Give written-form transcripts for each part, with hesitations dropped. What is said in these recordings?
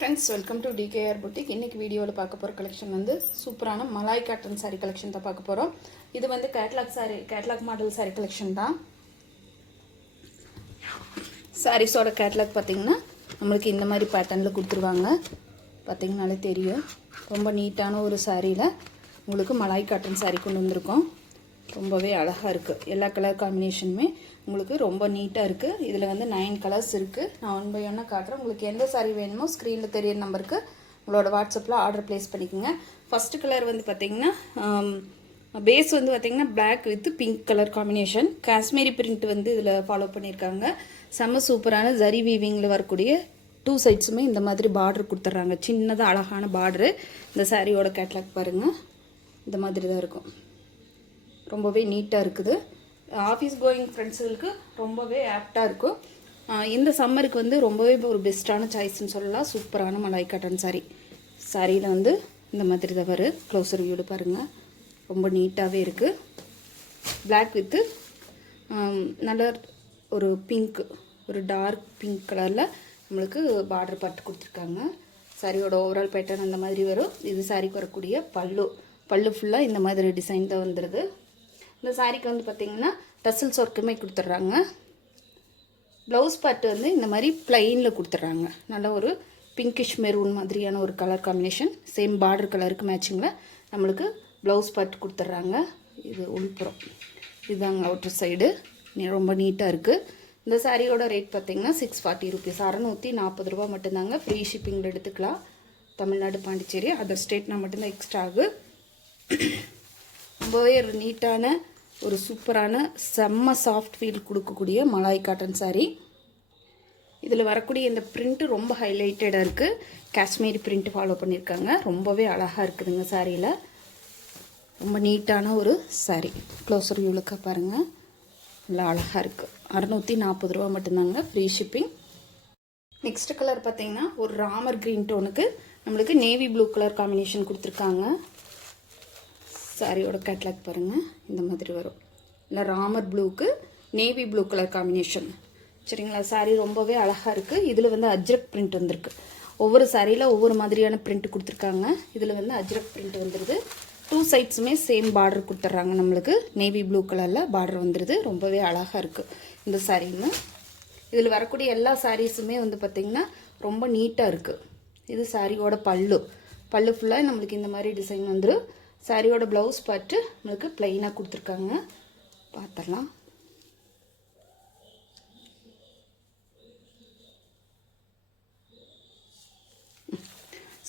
Friends, welcome to TKR boutique. இன்றைக்கி வீடியோவில் பார்க்க போகிற கலெக்ஷன் வந்து சூப்பரான மலாய் காட்டன் சாரீ கலெக்ஷன் தான் பார்க்க போகிறோம். இது வந்து கேட்லாக் மாடல் சாரீ கலெக்ஷன் தான். சாரீஸோட கேட்லாக் பார்த்திங்கன்னா நம்மளுக்கு இந்த மாதிரி பேட்டர்னில் கொடுத்துருவாங்க. பார்த்திங்கனாலே தெரியும். ரொம்ப நீட்டான ஒரு சாரியில் உங்களுக்கு மலாய் காட்டன் சாரீ கொண்டு வந்திருக்கோம். ரொம்பவே அழகாக இருக்குது. எல்லா கலர் காம்பினேஷனுமே உங்களுக்கு ரொம்ப நீட்டாக இருக்குது. இதில் வந்து 9 கலர்ஸ் இருக்குது. நான் 1 by 1 காட்டுறேன். உங்களுக்கு எந்த சாரீ வேணுமோ ஸ்க்ரீனில் தெரியிற நம்பருக்கு உங்களோட வாட்ஸ்அப்பில் ஆர்டர் ப்ளேஸ் பண்ணிக்கோங்க. ஃபஸ்ட்டு கலர் வந்து பார்த்திங்கன்னா பேஸ் வந்து பார்த்திங்கன்னா black with pink colour combination. Kashmiri print வந்து இதில் ஃபாலோ பண்ணியிருக்காங்க. செம்ம சூப்பரான ஜரி வீவிங்கில் வரக்கூடிய 2 சைட்ஸுமே இந்த மாதிரி பார்டர் கொடுத்துட்றாங்க. சின்னதாக அழகான பார்டரு. இந்த சாரியோட கேட்லாக் பாருங்கள், இந்த மாதிரி தான் இருக்கும். ரொம்பவே நீட்டாக இருக்குது. ஆஃபீஸ் கோயிங் ஃப்ரெண்ட்ஸுகளுக்கு ரொம்பவே ஆப்டாக இருக்கும். இந்த சம்மருக்கு வந்து ரொம்பவே ஒரு பெஸ்ட்டான சாய்ஸ்ன்னு சொல்லலாம். சூப்பரான மலாய் காட்டன் சாரீ. சாரியில் வந்து இந்த மாதிரி தான் வரும். க்ளோஸர் வியூவில் பாருங்கள், ரொம்ப நீட்டாகவே இருக்குது. பிளாக் வித்து நல்ல ஒரு பிங்க், ஒரு டார்க் பிங்க் கலரில் நம்மளுக்கு பார்டர் பட்டு கொடுத்துருக்காங்க. சாரியோட ஓவரால் பேட்டர்ன் அந்த மாதிரி வரும். இது சாரிக்கு வரக்கூடிய பல்லு ஃபுல்லாக இந்த மாதிரி டிசைன் தான் வந்துடுது. இந்த சாரிக்கு வந்து பார்த்திங்கன்னா டசில்ஸ் ஒர்க்குமே கொடுத்துட்றாங்க. ப்ளவுஸ் பார்ட் வந்து இந்த மாதிரி ப்ளைனில் கொடுத்துட்றாங்க. நல்ல ஒரு பிங்கிஷ் மெரூன் மாதிரியான ஒரு கலர் காம்பினேஷன். சேம் பார்டர் கலருக்கு மேட்சிங்கில் நம்மளுக்கு ப்ளவுஸ் பார்ட் கொடுத்துட்றாங்க. இது உள்புறம், இதுதாங்க அவுட்டர் சைடு. ரொம்ப நீட்டாக இருக்குது. இந்த சாரியோட ரேட் பார்த்திங்கன்னா 640 rupees, 640 ரூபா மட்டும்தாங்க. ஃப்ரீ ஷிப்பிங்கில் எடுத்துக்கலாம். தமிழ்நாடு, பாண்டிச்சேரி, அதர் ஸ்டேட்னா மட்டும்தான் எக்ஸ்ட்ரா ஆகு. ரொம்பவே ஒரு நீட்டான ஒரு சூப்பரான செம்ம சாஃப்ட் ஃபீல் கொடுக்கக்கூடிய மலாய் காட்டன் சாரீ. இதில் வரக்கூடிய இந்த பிரிண்ட்டு ரொம்ப ஹைலைட்டடாக இருக்குது. காஷ்மீரி பிரிண்ட் ஃபாலோ பண்ணியிருக்காங்க. ரொம்பவே அழகாக இருக்குதுங்க சாரியில். ரொம்ப நீட்டான ஒரு சாரீ. க்ளோஸர் வியூலுக்காக பாருங்கள், நல்லா அழகாக இருக்குது. 640 ரூபா மட்டும்தாங்க. Free shipping. நெக்ஸ்ட் கலர் பார்த்திங்கன்னா ஒரு ராமர் க்ரீன் டோனுக்கு நம்மளுக்கு நேவி ப்ளூ கலர் காம்பினேஷன் கொடுத்துருக்காங்க. சாரியோட கேட்லாக் பாருங்கள், இந்த மாதிரி வரும். இல்லை ராமர் ப்ளூக்கு நேவி ப்ளூ கலர் காம்பினேஷன். சரிங்களா? சாரீ ரொம்பவே அழகாக இருக்குது. இதில் வந்து அஜ்ரக் பிரிண்ட் வந்திருக்கு. ஒவ்வொரு சாரியில் ஒவ்வொரு மாதிரியான பிரிண்ட் கொடுத்துருக்காங்க. இதில் வந்து அஜ்ரக் பிரிண்ட் வந்துடுது. 2 சைட்ஸுமே சேம் பார்டர் கொடுத்துட்றாங்க. நம்மளுக்கு நேவி ப்ளூ கலரில் பார்டர் வந்துடுது. ரொம்பவே அழகாக இருக்குது இந்த சாரீன்னு. இதில் வரக்கூடிய எல்லா சாரீஸுமே வந்து பார்த்திங்கன்னா ரொம்ப நீட்டாக இருக்குது. இது சாரியோட பல்லு ஃபுல்லாக நம்மளுக்கு இந்த மாதிரி டிசைன் வந்துடும். சாரியோட ப்ளவுஸ் பார்ட்டு நம்மளுக்கு ப்ளைனாக கொடுத்துருக்காங்க. பார்த்துடலாம்.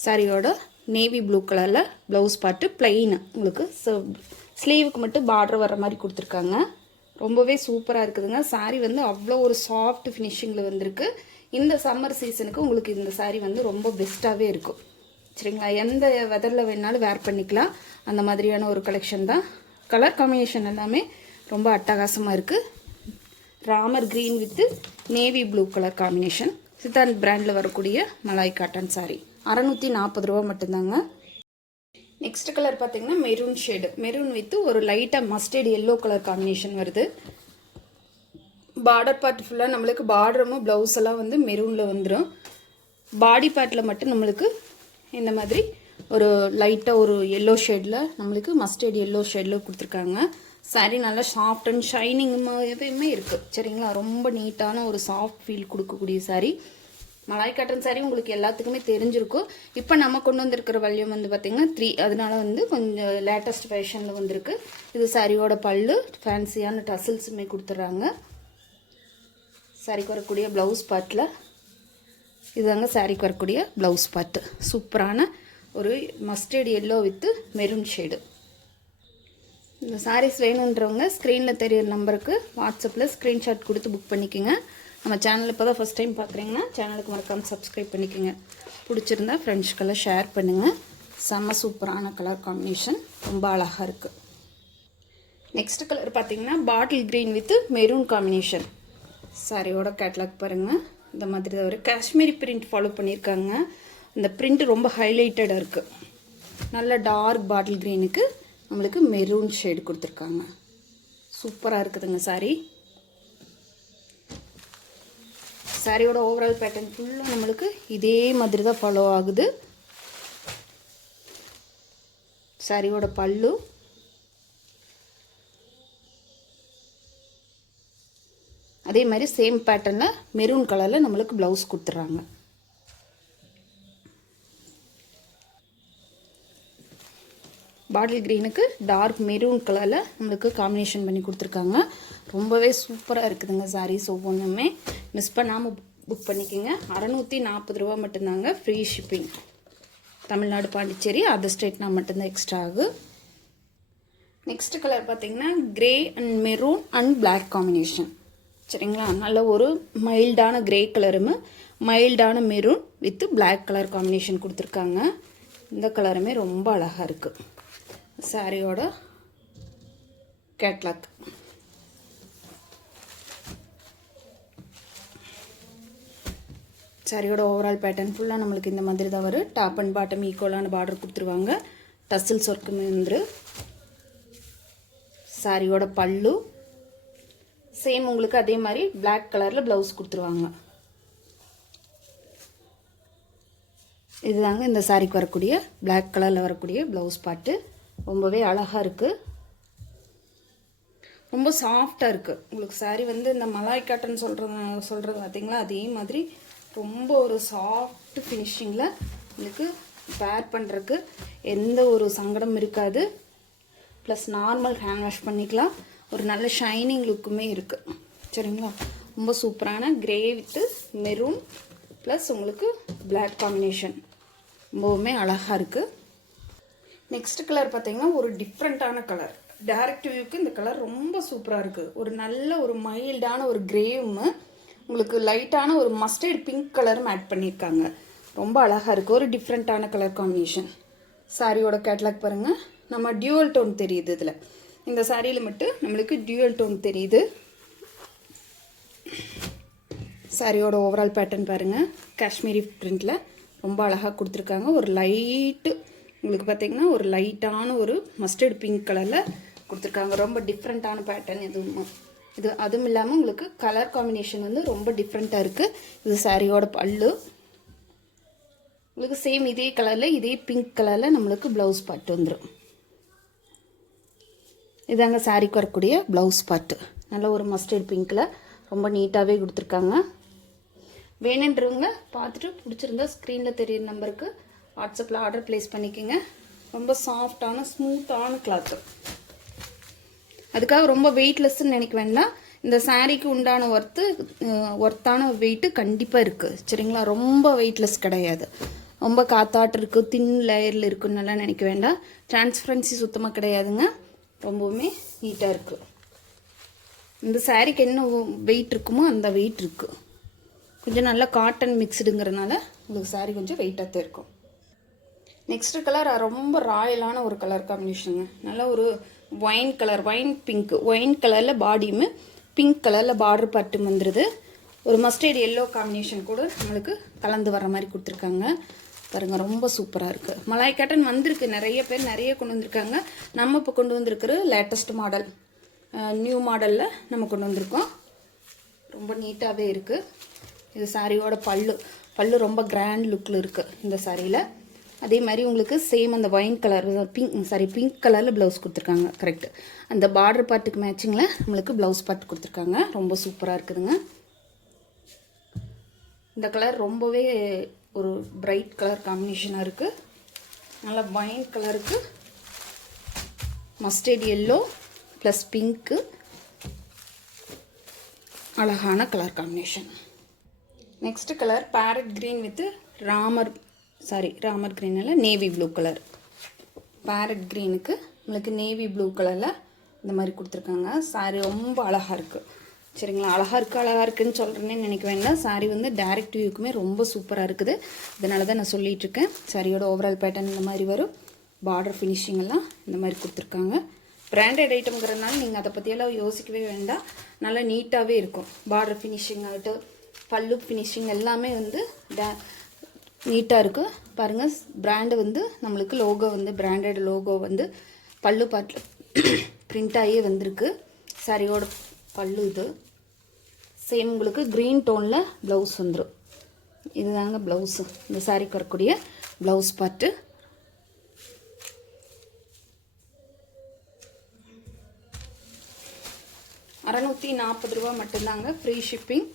சாரியோட நேவி ப்ளூ கலரில் ப்ளவுஸ் பார்ட்டு ப்ளைனு உங்களுக்கு ஸ்லீவுக்கு மட்டும் பார்டர் வர மாதிரி கொடுத்துருக்காங்க. ரொம்பவே சூப்பராக இருக்குதுங்க. சாரீ வந்து அவ்வளோ ஒரு சாஃப்ட் ஃபினிஷிங்கில் வந்திருக்கு. இந்த சம்மர் சீசனுக்கு உங்களுக்கு இந்த சாரீ வந்து ரொம்ப பெஸ்ட்டாகவே இருக்கும். சரிங்களா? எந்த வெதரில் வேணாலும் வேர் பண்ணிக்கலாம். அந்த மாதிரியான ஒரு கலெக்ஷன் தான். கலர் காம்பினேஷன் எல்லாமே ரொம்ப அட்டகாசமாக இருக்குது. Ramar green with navy blue colour combination. Siddharth பிராண்டில் வரக்கூடிய மலாய் காட்டன் சாரீ. 640 ரூபா மட்டும்தாங்க. நெக்ஸ்ட் கலர் பார்த்திங்கன்னா மெரூன் ஷேடு. மெரூன் வித்து ஒரு லைட்டாக மஸ்டர்ட் எல்லோ கலர் காம்பினேஷன் வருது. பார்டர் பார்ட் ஃபுல்லாக நம்மளுக்கு பார்டரும் ப்ளவுஸ் எல்லாம் வந்து மெரூனில் வந்துடும். பாடி பார்ட்டில் மட்டும் நம்மளுக்கு இந்த மாதிரி ஒரு லைட்டாக ஒரு எல்லோ ஷேடில் நம்மளுக்கு மஸ்டர்ட் எல்லோ ஷேடில் கொடுத்துருக்காங்க. சாரீ நல்லா சாஃப்ட் அண்ட் ஷைனிங்குமே இருக்குது. சரிங்களா? ரொம்ப நீட்டான ஒரு சாஃப்ட் ஃபீல் கொடுக்கக்கூடிய சாரீ. மலாய் காட்டன் சாரீ உங்களுக்கு எல்லாத்துக்குமே தெரிஞ்சிருக்கும். இப்போ நம்ம கொண்டு வந்திருக்கிற வல்யூம் வந்து பார்த்திங்கன்னா 3, அதனால வந்து கொஞ்சம் லேட்டஸ்ட் ஃபேஷனில் வந்திருக்கு. இது சாரியோட பல்லு. ஃபேன்சியான டசில்ஸுமே கொடுத்துட்றாங்க. சாரிக்கு வரக்கூடிய ப்ளவுஸ் பார்ட்டில் இதுதாங்க சாரிக்கு வரக்கூடிய ப்ளவுஸ் பார்ட்டு. சூப்பரான ஒரு mustard yellow with maroon shade. இந்த சாரீஸ் வேணுன்றவங்க ஸ்க்ரீனில் தெரியிற நம்பருக்கு வாட்ஸ்அப்பில் ஸ்க்ரீன்ஷாட் கொடுத்து புக் பண்ணிக்கோங்க. நம்ம சேனல் இப்போ தான் ஃபஸ்ட் டைம் பார்க்குறீங்கன்னா சேனலுக்கு மறக்காமல் சப்ஸ்கிரைப் பண்ணிக்கோங்க. பிடிச்சிருந்தா ஃப்ரெண்ட்ஸ்க்கெல்லாம் ஷேர் பண்ணுங்கள். செம்ம சூப்பரான கலர் காம்பினேஷன். ரொம்ப அழகாக இருக்குது. நெக்ஸ்ட் கலர் பார்த்திங்கன்னா bottle green with maroon combination. சாரியோட கேட்லாக் பாருங்கள், இந்த மாதிரி தான் ஒரு காஷ்மீரி பிரிண்ட் ஃபாலோ பண்ணியிருக்காங்க. இந்த பிரிண்ட் ரொம்ப ஹைலைட்டடாக இருக்குது. நல்ல டார்க் பாட்டில் க்ரீனுக்கு நம்மளுக்கு மெரூன் ஷேடு கொடுத்துருக்காங்க. சூப்பராக இருக்குதுங்க சாரீ. சாரியோட ஓவரால் பேட்டர்ன் ஃபுல்லாக நம்மளுக்கு இதே மாதிரி தான் ஃபாலோ ஆகுது. சாரியோட பல்லு, அதே மாதிரி சேம் பேட்டர்னில் மெரூன் கலரில் நம்மளுக்கு ப்ளவுஸ் கொடுத்துட்றாங்க. பாட்டில் க்ரீனுக்கு டார்க் மெரூன் கலரில் நம்மளுக்கு காம்பினேஷன் பண்ணி கொடுத்துருக்காங்க. ரொம்பவே சூப்பராக இருக்குதுங்க சாரீஸ் ஒவ்வொன்றுமே. மிஸ் பண்ணாமல் புக் பண்ணிக்கோங்க. 640 ரூபா மட்டும்தாங்க. Free shipping. Tamil Nadu, Pondicherry, other ஸ்டேட்னா மட்டும்தான் எக்ஸ்ட்ரா ஆகும். நெக்ஸ்ட் கலர் பார்த்திங்கன்னா grey and maroon and black combination. சரிங்களா, நல்ல ஒரு மைல்டான கிரே கலரும் மைல்டான maroon with black colour combination கொடுத்துருக்காங்க. இந்த கலருமே ரொம்ப அழகாக இருக்குது. சாரியோட கேட்லாக். சாரியோட ஓவரால் பேட்டர்ன் ஃபுல்லாக நம்மளுக்கு இந்த மாதிரி தான் வரும். டாப் அண்ட் பாட்டம் ஈக்குவலான பார்டர் கொடுத்துருவாங்க. டசில்ஸ் ஒர்க்கு வந்து சாரியோட பல்லு சேம் உங்களுக்கு அதே மாதிரி பிளாக் கலரில் ப்ளவுஸ் கொடுத்துருவாங்க. இதுதாங்க இந்த சாரிக்கு வரக்கூடிய பிளாக் கலரில் வரக்கூடிய ப்ளவுஸ் பாட்டு. ரொம்பவே அழகாக இருக்குது. ரொம்ப சாஃப்டாக இருக்குது. உங்களுக்கு சாரி வந்து இந்த மலாய் காட்டன் சொல்கிறது பார்த்தீங்களா, அதே மாதிரி ரொம்ப ஒரு சாஃப்ட் ஃபினிஷிங்கில் உங்களுக்கு வேர் பண்ணுறதுக்கு எந்த ஒரு சங்கடம் இருக்காது. ப்ளஸ் நார்மல் ஹேண்ட் வாஷ் பண்ணிக்கலாம். ஒரு நல்ல ஷைனிங் லுக்குமே இருக்குது. சரிங்களா, ரொம்ப சூப்பரான கிரே வித்து மெரூன் ப்ளஸ் உங்களுக்கு பிளாக் காம்பினேஷன் ரொம்பவுமே அழகாக இருக்குது. நெக்ஸ்ட் கலர் பார்த்தீங்கன்னா ஒரு டிஃப்ரெண்ட்டான கலர். டைரக்ட் வியூக்கு இந்த கலர் ரொம்ப சூப்பராக இருக்குது. ஒரு நல்ல ஒரு மைல்டான ஒரு கிரேவும் உங்களுக்கு லைட்டான ஒரு மஸ்டர்ட் பிங்க் கலரும் ஆட் பண்ணியிருக்காங்க. ரொம்ப அழகாக இருக்குது. ஒரு டிஃப்ரெண்ட்டான கலர் காம்பினேஷன். சாரியோட கேட்லாக் பாருங்கள். நம்ம டியூவல் டோன் தெரியுது. இதில் இந்த சாரியில் மட்டும் நம்மளுக்கு டியூவல் டோன் தெரியுது. சாரியோட ஓவரால் பேட்டர்ன் பாருங்கள். காஷ்மீரி பிரிண்டில் ரொம்ப அழகாக கொடுத்துருக்காங்க. ஒரு லைட்டு உங்களுக்கு பார்த்திங்கன்னா ஒரு லைட்டான ஒரு மஸ்டர்ட் பிங்க் கலரில் கொடுத்துருக்காங்க. ரொம்ப டிஃப்ரெண்ட்டான பேட்டர்ன் இது. அதுவும் இல்லாமல் உங்களுக்கு கலர் காம்பினேஷன் வந்து ரொம்ப டிஃப்ரெண்ட்டாக இருக்குது. இது சாரியோட பல்லு. உங்களுக்கு சேம் இதே கலரில் இதே பிங்க் கலரில் நம்மளுக்கு ப்ளவுஸ் பார்ட் வந்துடும். இதாங்க சாரிக்கு வரக்கூடிய ப்ளவுஸ் பார்ட்டு. நல்ல ஒரு மஸ்டர்ட் பிங்க்கில் ரொம்ப நீட்டாகவே கொடுத்துருக்காங்க. வேணுன்றவங்க பார்த்துட்டு பிடிச்சிருந்தா ஸ்க்ரீனில் தெரியிற நம்பருக்கு வாட்ஸ்அப்பில் ஆர்டர் ப்ளேஸ் பண்ணிக்கோங்க. ரொம்ப சாஃப்டான ஸ்மூத்தான கிளாத்து. அதுக்காக ரொம்ப வெயிட்லெஸ்ன்னு நினைக்க வேண்டாம். இந்த சாரீக்கு உண்டான ஒர்த்தான வெயிட்டு கண்டிப்பாக இருக்குது. சரிங்களா, ரொம்ப வெயிட்லெஸ் கிடையாது. ரொம்ப காத்தாட்டு இருக்குது, தின் லேயரில் இருக்குன்னு நினைக்க வேண்டாம். டிரான்ஸ்பரன்சி சுத்தமாக கிடையாதுங்க. ரொம்பவுமே நீட்டாக இருக்குது. இந்த சாரீக்கு என்ன வெயிட் இருக்குமோ அந்த வெயிட் இருக்குது. கொஞ்சம் நல்லா காட்டன் மிக்ஸ்டுங்கிறதுனால உங்களுக்கு சாரீ கொஞ்சம் வெயிட்டாக தான் இருக்கும். நெக்ஸ்ட் கலர் ரொம்ப ராயலான ஒரு கலர் காம்பினேஷனுங்க. நல்ல ஒரு wine colour, wine pink, wine கலரில் பாடியுமே பிங்க் கலரில் பார்டர் பட்டு வந்துடுது. ஒரு மஸ்டர்ட் எல்லோ காம்பினேஷன் கூட நம்மளுக்கு கலந்து வர மாதிரி கொடுத்துருக்காங்க. பாருங்கள், ரொம்ப சூப்பராக இருக்குது. மலாய் காட்டன் வந்திருக்கு. நிறைய பேர் நிறைய கொண்டு வந்திருக்காங்க. நம்ம இப்போ கொண்டு வந்திருக்கிற லேட்டஸ்ட் மாடல், நியூ மாடலில் நம்ம கொண்டு வந்திருக்கோம். ரொம்ப நீட்டாகவே இருக்குது. இது சாரியோட பல்லு ரொம்ப கிராண்ட் லுக்கில் இருக்குது இந்த சாரியில். அதே மாதிரி உங்களுக்கு சேம் அந்த ஒயின் கலர் பிங்க் கலரில் ப்ளவுஸ் கொடுத்துருக்காங்க. கரெக்டு, அந்த பார்டர் பார்ட்டுக்கு மேட்சிங்கில் நம்மளுக்கு ப்ளவுஸ் பார்ட் கொடுத்துருக்காங்க. ரொம்ப சூப்பராக இருக்குதுங்க. இந்த கலர் ரொம்பவே ஒரு பிரைட் கலர் காம்பினேஷனாக இருக்குது. நல்லா ஒயின் கலருக்கு மஸ்டர்ட் எல்லோ ப்ளஸ் பிங்க்கு, அழகான colour combination. Next colour farad green with Ramar green இல்லை, நேவி ப்ளூ கலர். பேரட் க்ரீனுக்கு உங்களுக்கு நேவி ப்ளூ கலரில் இந்த மாதிரி கொடுத்துருக்காங்க. சாரி ரொம்ப அழகாக இருக்குது. சரிங்களா, அழகாக இருக்குன்னு சொல்கிறேன்னே நினைக்க வேண்டாம். சாரி வந்து டைரக்ட் வியூக்குமே ரொம்ப சூப்பராக இருக்குது. இதனால தான் நான் சொல்லிகிட்ருக்கேன். சாரியோட ஓவரால் பேட்டர்ன் இந்த மாதிரி வரும். பார்டர் ஃபினிஷிங் எல்லாம் இந்த மாதிரி கொடுத்துருக்காங்க. பிராண்டட் ஐட்டம்ங்கிறதுனால நீங்கள் அதை பற்றியெல்லாம் யோசிக்கவே வேண்டாம். நல்லா நீட்டாகவே இருக்கும். பார்டர் ஃபினிஷிங் ஆகிட்டு பல்லு ஃபினிஷிங் எல்லாமே வந்து நீட்டாக இருக்குது. பாருங்கள், பிராண்டு வந்து நம்மளுக்கு லோகோ வந்து பிராண்டட் லோகோ வந்து பல்லு பாட்டில் பிரிண்ட் ஆகியே வந்திருக்கு. சாரியோட பல்லு இது. சேம் உங்களுக்கு க்ரீன் டோனில் ப்ளவுஸ் வந்துடும். இதுதாங்க ப்ளவுஸு, இந்த சாரீக்கு வரக்கூடிய ப்ளவுஸ் பார்ட்டு. ₹640 மட்டும்தாங்க. Free shipping.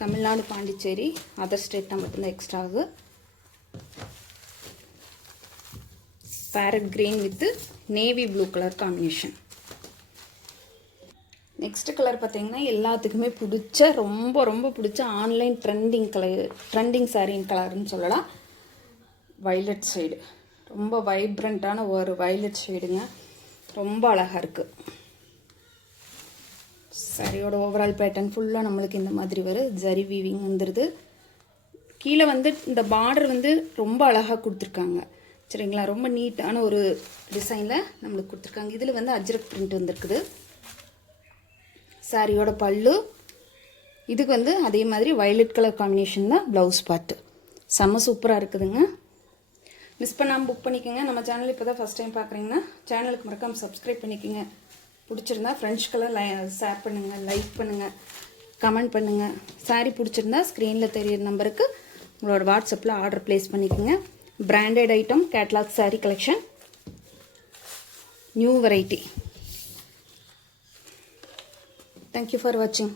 Tamil Nadu, Pondicherry, other ஸ்டேட்னா மட்டும்தான் எக்ஸ்ட்ரா ஆகுது. Parrot green with navy blue colour combination. Next colour பார்த்தீங்கன்னா எல்லாத்துக்குமே பிடிச்ச, ரொம்ப ரொம்ப பிடிச்ச ஆன்லைன் ட்ரெண்டிங் சாரீன் கலர்னு சொல்லலாம். வைலட் ஷேடு, ரொம்ப வைப்ரண்ட்டான ஒரு வைலட் ஷேடுங்க. ரொம்ப அழகாக இருக்குது. சாரியோட ஓவரால் பேட்டர்ன் ஃபுல்லாக நம்மளுக்கு இந்த மாதிரி வரும். ஜரி வீவிங் வந்துடுது. கீழே வந்து இந்த பார்டர் வந்து ரொம்ப அழகாக கொடுத்துருக்காங்க. சரிங்களா, ரொம்ப நீட்டான ஒரு டிசைனில் நம்மளுக்கு கொடுத்துருக்காங்க. இதில் வந்து அஜ்ரக் பிரிண்ட் வந்துருக்குது. சாரியோட பல்லு. இதுக்கு வந்து அதே மாதிரி வயலட் கலர் காம்பினேஷன் தான் ப்ளவுஸ் பார்ட்டு. செம்ம சூப்பராக இருக்குதுங்க. மிஸ் பண்ணாமல் புக் பண்ணிக்கோங்க. நம்ம சேனல் இப்போ தான் ஃபஸ்ட் டைம் பார்க்குறீங்கன்னா சேனலுக்கு மறக்காமல் சப்ஸ்கிரைப் பண்ணிக்கோங்க. பிடிச்சிருந்தா ஃப்ரெண்ட்ஸ்க்கெல்லாம் ஷேர் பண்ணுங்கள், லைக் பண்ணுங்கள், கமெண்ட் பண்ணுங்கள். சாரீ பிடிச்சிருந்தா ஸ்க்ரீனில் தெரியிற நம்பருக்கு உங்களோட வாட்ஸ்அப்பில் ஆர்டர் ப்ளேஸ் பண்ணிக்கோங்க. Branded item, catalogue sari collection, new variety. Thank you for watching.